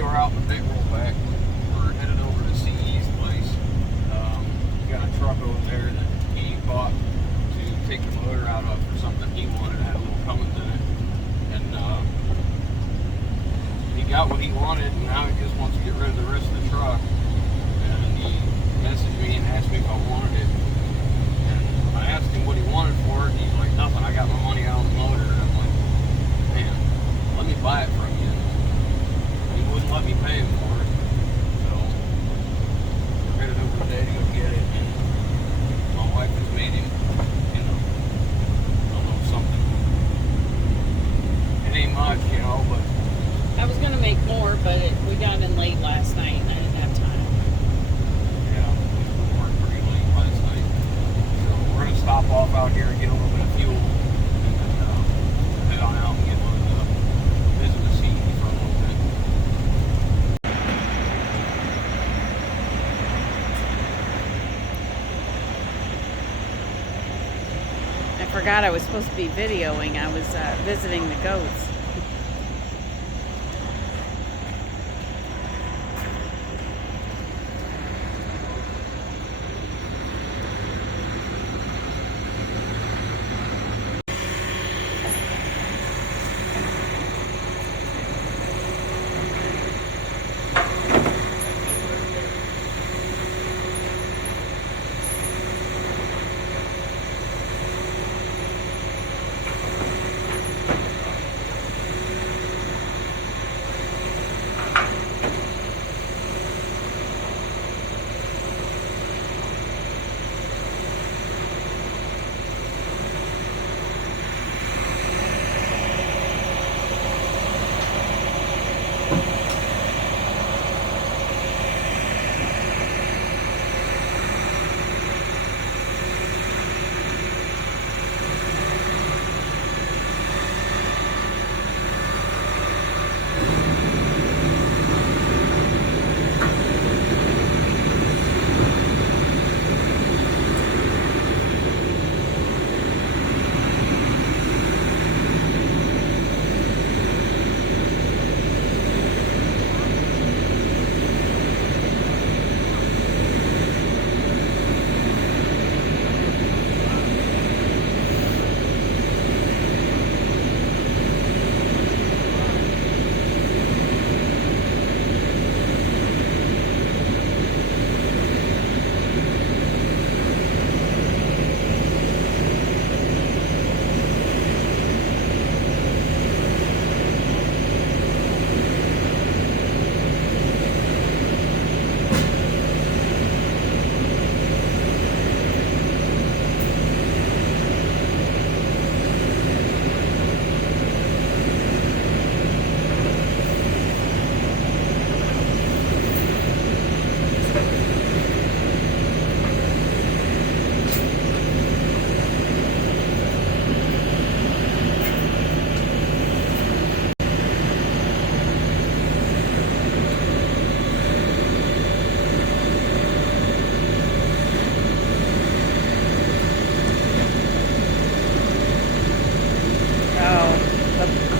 today we're out in the big rollback. We're headed over to C.E.'s place. We got a truck over there that he bought to take the motor out of for something he wanted. It had a little Cummins in it. And he got what he wanted, and now he just wants to get rid of the rest of the truck. And he messaged me and asked me if I wanted it. And I asked him what he wanted for it, and he's like, nothing, I got my money out on the motor. And I'm like, man, let me buy it from you. He wouldn't let me pay him for it. So we're headed over today to go get it. And my wife has made him, you know, a little something. It ain't much, you know, but I was going to make more, but we got in late last night and I didn't have time. yeah, we worked pretty late last night. So we're going to stop off out here and get a little bit of fuel. And then head on out and get one of the visit the sea for a little bit. I forgot I was supposed to be videoing. I was visiting the goats.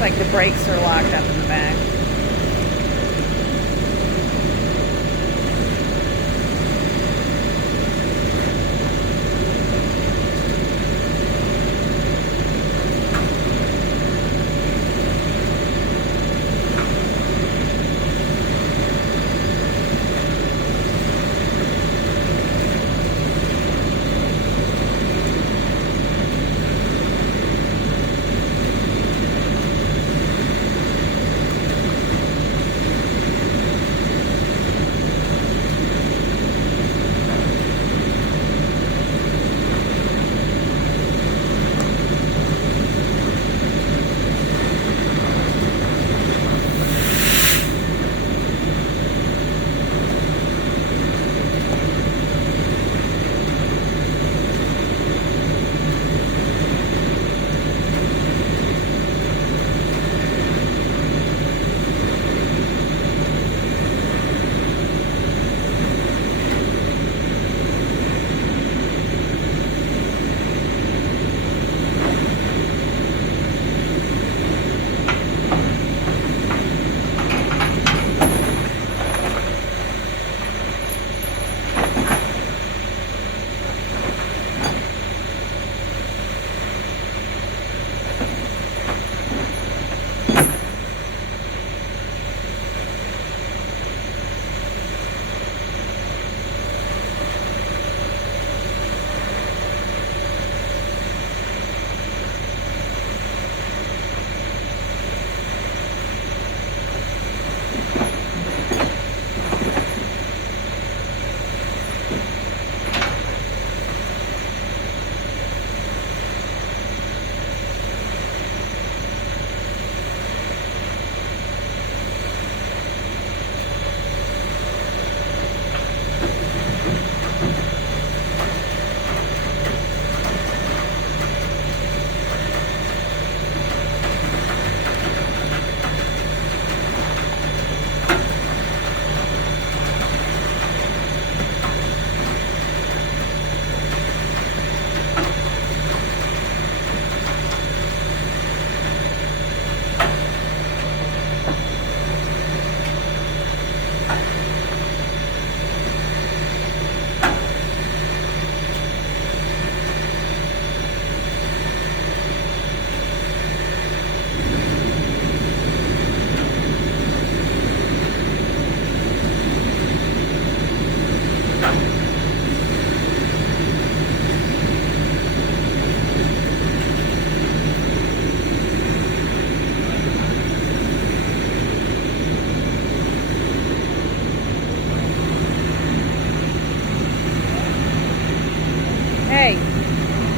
Like the brakes are locked up in the back.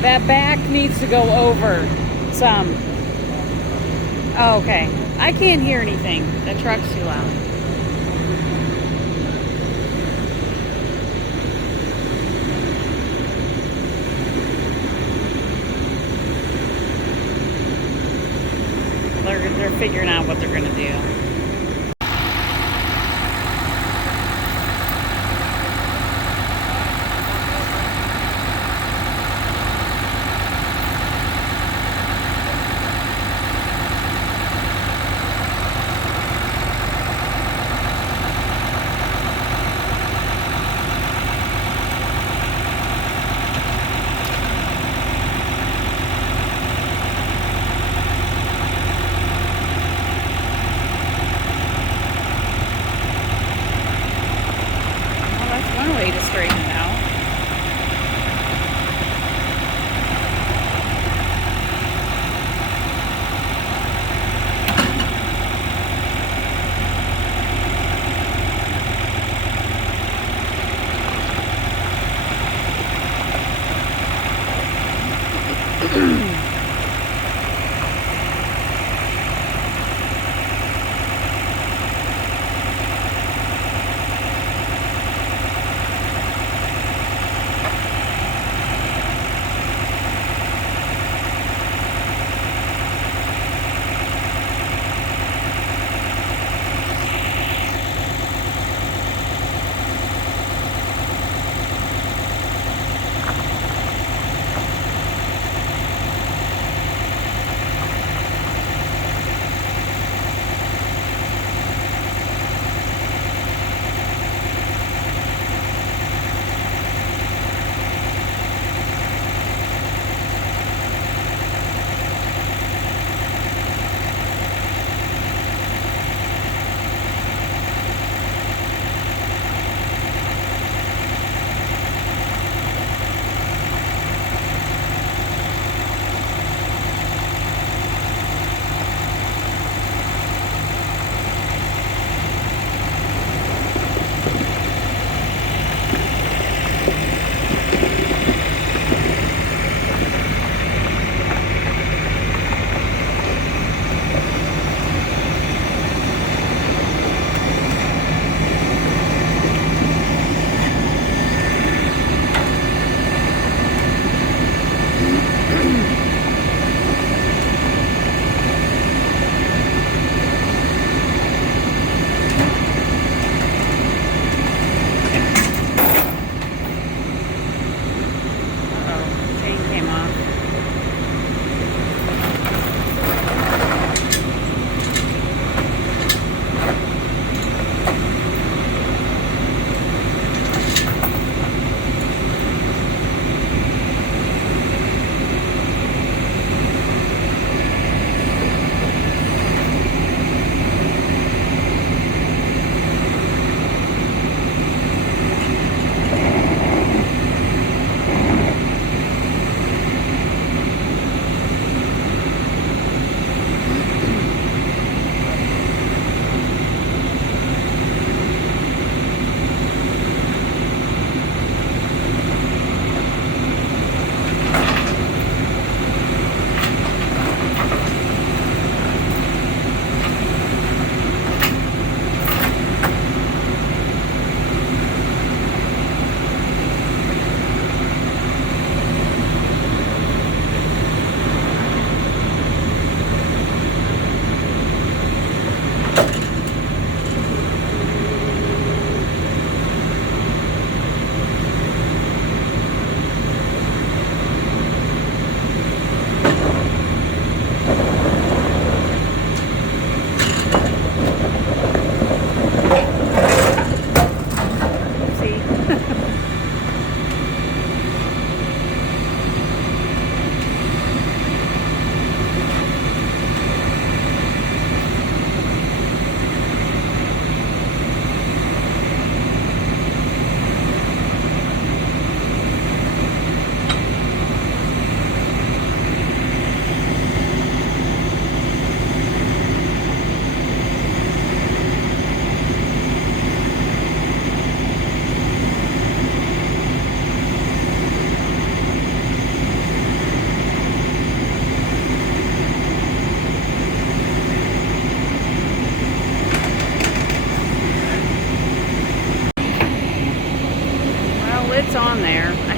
That back needs to go over some. Oh, okay. I can't hear anything. The truck's too loud. They're figuring out what they're going to do.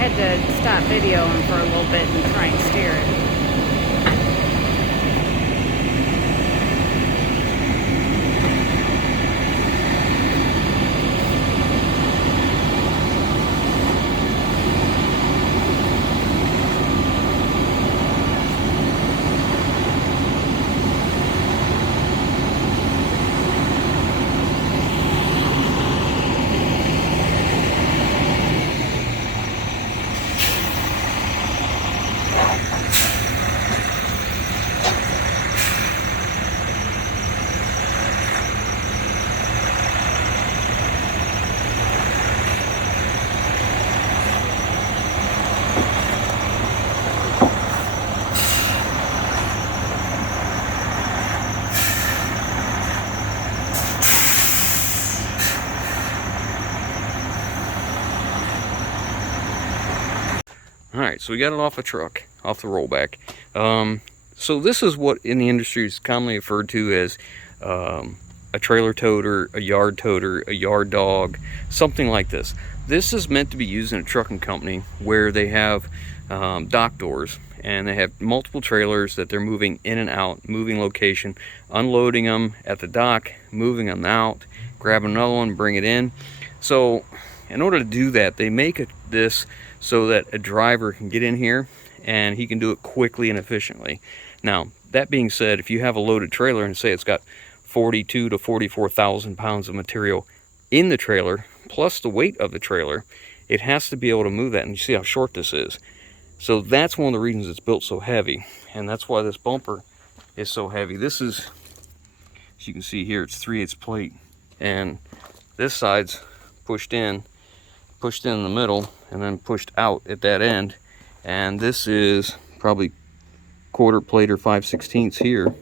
had to stop videoing for a little bit and try and steer it. Alright, so we got it off a truck, off the rollback. So this is what in the industry is commonly referred to as a trailer toter, a yard toter, a yard dog, something like this. This is meant to be used in a trucking company where they have dock doors and they have multiple trailers that they're moving in and out, moving location, unloading them at the dock, moving them out, grabbing another one, bring it in. So in order to do that, they make this so that a driver can get in here and he can do it quickly and efficiently. Now, that being said, if you have a loaded trailer and say it's got 42 to 44,000 pounds of material in the trailer, plus the weight of the trailer, it has to be able to move that. And you see how short this is. So that's one of the reasons it's built so heavy. And that's why this bumper is so heavy. This is, as you can see here, it's 3/8 plate. And this side's pushed in the middle and then pushed out at that end, and this is probably 1/4 plate or 5/16 here.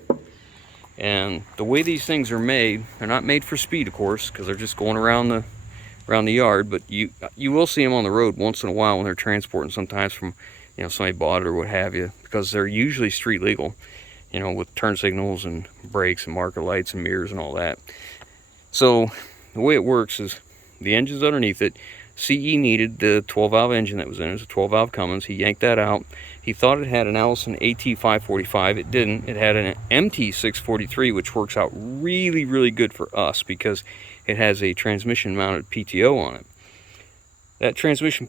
And the way these things are made, they're not made for speed, of course, because they're just going around the yard, but you will see them on the road once in a while when they're transporting, sometimes from, you know, somebody bought it or what have you, because they're usually street legal, you know, with turn signals and brakes and marker lights and mirrors and all that. So the way it works is the engine's underneath it. CE needed the 12-valve engine that was in it. It was a 12-valve Cummins. He yanked that out. He thought it had an Allison AT545. It didn't. It had an MT643, which works out really, really good for us because it has a transmission-mounted PTO on it. That transmission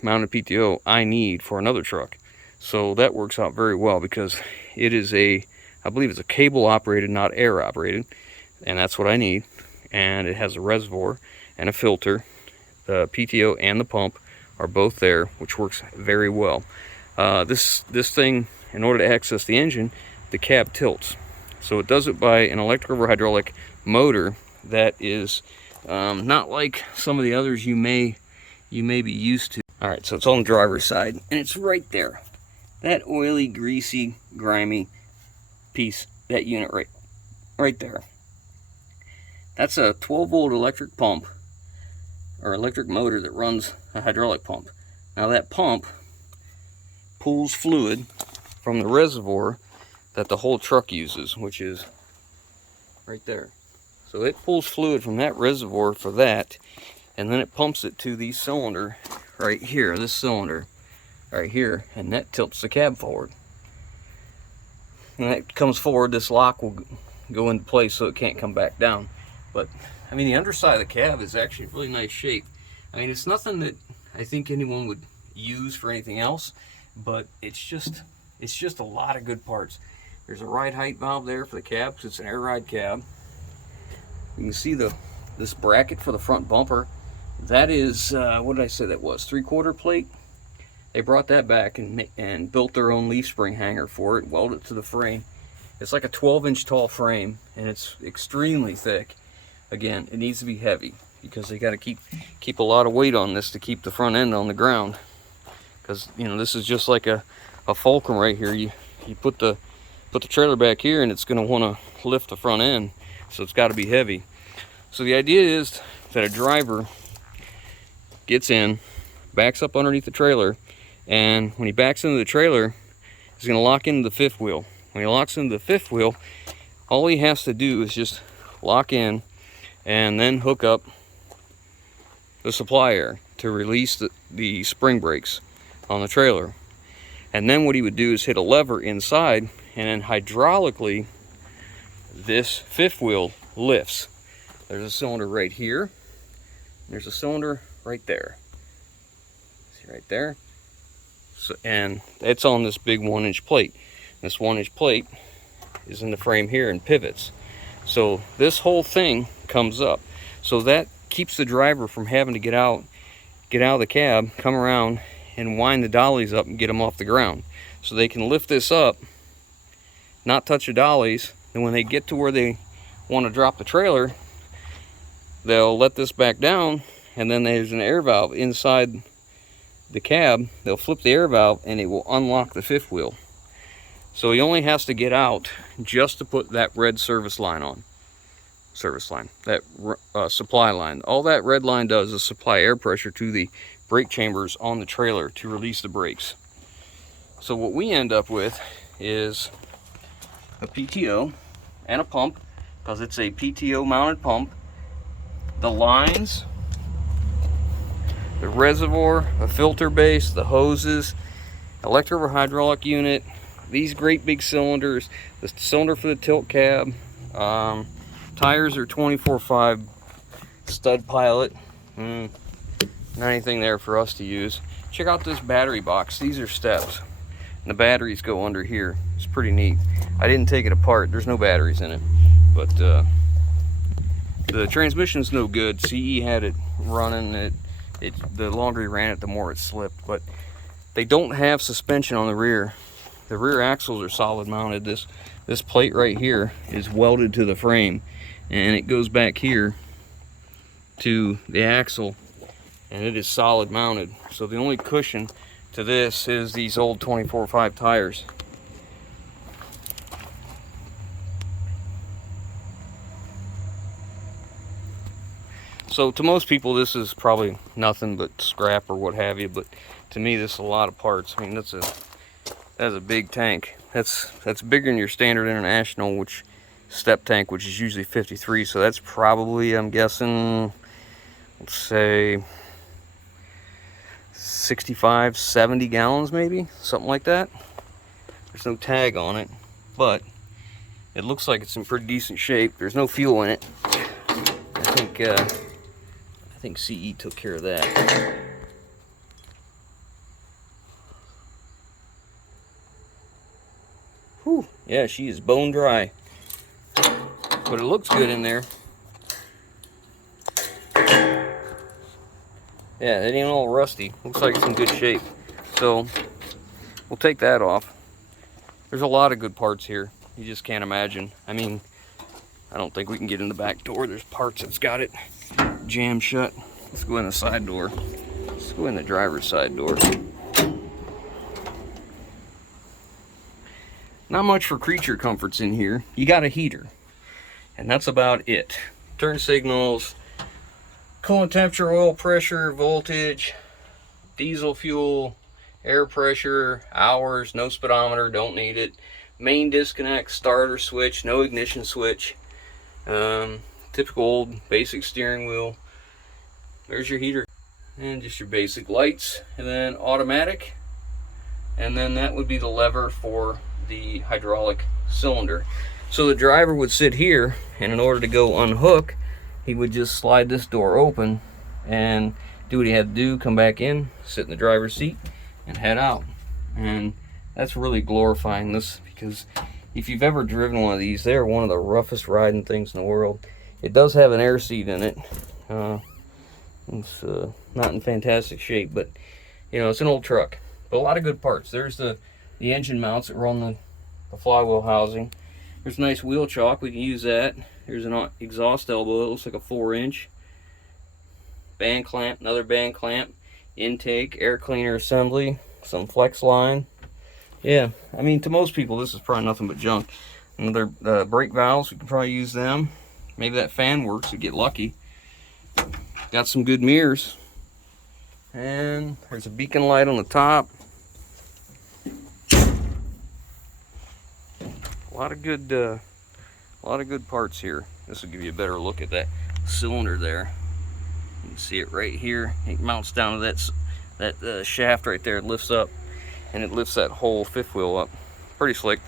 mounted PTO, I need for another truck. So that works out very well because it is I believe it's a cable-operated, not air-operated, and that's what I need. And it has a reservoir and a filter. The PTO and the pump are both there, which works very well. This thing, in order to access the engine, the cab tilts. So it does it by an electric over hydraulic motor that is not like some of the others you may be used to. All right, so it's on the driver's side, and it's right there. That oily, greasy, grimy piece, that unit right there. That's a 12-volt electric pump, or electric motor that runs a hydraulic pump. Now that pump pulls fluid from the reservoir that the whole truck uses, which is right there. So it pulls fluid from that reservoir for that, and then it pumps it to the cylinder right here, this cylinder right here, and that tilts the cab forward. When that comes forward, this lock will go into place so it can't come back down. But I mean, the underside of the cab is actually in really nice shape. I mean, it's nothing that I think anyone would use for anything else, but it's just a lot of good parts. There's a ride height valve there for the cab because it's an air ride cab. You can see this bracket for the front bumper. That is, what did I say that was? 3/4 plate. They brought that back and built their own leaf spring hanger for it, welded it to the frame. It's like a 12-inch tall frame, and it's extremely thick. Again, it needs to be heavy because they got to keep a lot of weight on this to keep the front end on the ground. Because, you know, this is just like a fulcrum right here. You put the trailer back here, and it's going to want to lift the front end, so it's got to be heavy. So the idea is that a driver gets in, backs up underneath the trailer, and when he backs into the trailer, he's going to lock into the fifth wheel. When he locks into the fifth wheel, all he has to do is just lock in and then hook up the supply air. to release the spring brakes on the trailer. And then what he would do is hit a lever inside, and then hydraulically this fifth wheel lifts. There's a cylinder right here. There's a cylinder right there. See right there? So, and it's on this big 1-inch plate. This 1-inch plate is in the frame here and pivots. So this whole thing comes up. So that keeps the driver from having to get out of the cab, come around and wind the dollies up and get them off the ground. So they can lift this up, not touch the dollies, and when they get to where they want to drop the trailer, they'll let this back down, and then there's an air valve inside the cab. They'll flip the air valve and it will unlock the fifth wheel. So he only has to get out just to put that red service line on. That supply line. All that red line does is supply air pressure to the brake chambers on the trailer to release the brakes. So what we end up with is a PTO and a pump, because it's a PTO mounted pump. The lines, the reservoir, a filter base, the hoses, electric or hydraulic unit, these great big cylinders, the cylinder for the tilt cab, tires are 24/5 stud pilot. Not anything there for us to use. Check out this battery box. These are steps, and the batteries go under here. It's pretty neat. I didn't take it apart. There's no batteries in it, but the transmission's no good. CE had it running. The longer you ran it, the more it slipped. But they don't have suspension on the rear. The rear axles are solid mounted. This plate right here is welded to the frame, and it goes back here to the axle, and it is solid mounted. So the only cushion to this is these old 24/5 tires. So to most people this is probably nothing but scrap or what have you, but to me this is a lot of parts. I mean, that's a big tank. That's bigger than your standard international step tank, which is usually 53. So that's probably, I'm guessing, let's say 65, 70 gallons maybe, something like that. There's no tag on it, but it looks like it's in pretty decent shape. There's no fuel in it. I think CE took care of that. Whew, yeah, she is bone dry. But it looks good in there. Yeah, it ain't all rusty. Looks like it's in good shape. So, we'll take that off. There's a lot of good parts here. You just can't imagine. I mean, I don't think we can get in the back door. There's parts that's got it jammed shut. Let's go in the side door. Let's go in the driver's side door. Not much for creature comforts in here. You got a heater, and that's about it. Turn signals, coolant temperature, oil pressure, voltage, diesel fuel, air pressure, hours, no speedometer, don't need it. Main disconnect, starter switch, no ignition switch. Typical old basic steering wheel. There's your heater, and just your basic lights, and then automatic, and then that would be the lever for the hydraulic cylinder. So the driver would sit here, and in order to go unhook, he would just slide this door open and do what he had to do, come back in, sit in the driver's seat, and head out. And that's really glorifying this, because if you've ever driven one of these, they're one of the roughest riding things in the world. It does have an air seat in it. It's not in fantastic shape, but you know, it's an old truck. But a lot of good parts. There's the engine mounts that run the flywheel housing. There's a nice wheel chock. We can use that. There's an exhaust elbow. It looks like a 4-inch. Band clamp, another band clamp. Intake, air cleaner assembly, some flex line. Yeah, I mean, to most people, this is probably nothing but junk. Another brake valves, we can probably use them. Maybe that fan works, we get lucky. Got some good mirrors. And there's a beacon light on the top. A lot of good parts here. This will give you a better look at that cylinder there. You can see it right here. It mounts down to that shaft right there. It lifts up, and it lifts that whole fifth wheel up. Pretty slick.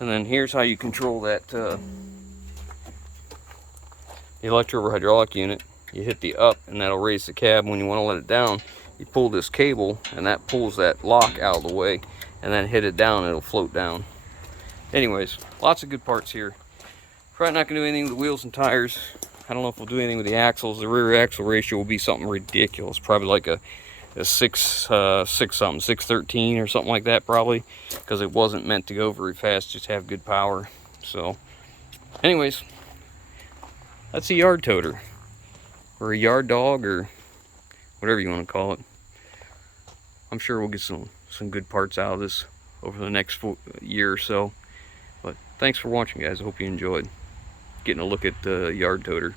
And then here's how you control that the electro-hydraulic unit. You hit the up, and that'll raise the cab. When you want to let it down, you pull this cable, and that pulls that lock out of the way, and then hit it down, and it'll float down. Anyways, lots of good parts here. Probably not going to do anything with the wheels and tires. I don't know if we'll do anything with the axles. The rear axle ratio will be something ridiculous. Probably like a 613 or something like that, probably, because it wasn't meant to go very fast, just have good power. So anyways, that's a yard toter, or a yard dog, or whatever you want to call it. I'm sure we'll get some good parts out of this over the next year or so. But thanks for watching, guys. I hope you enjoyed getting a look at the yard toter.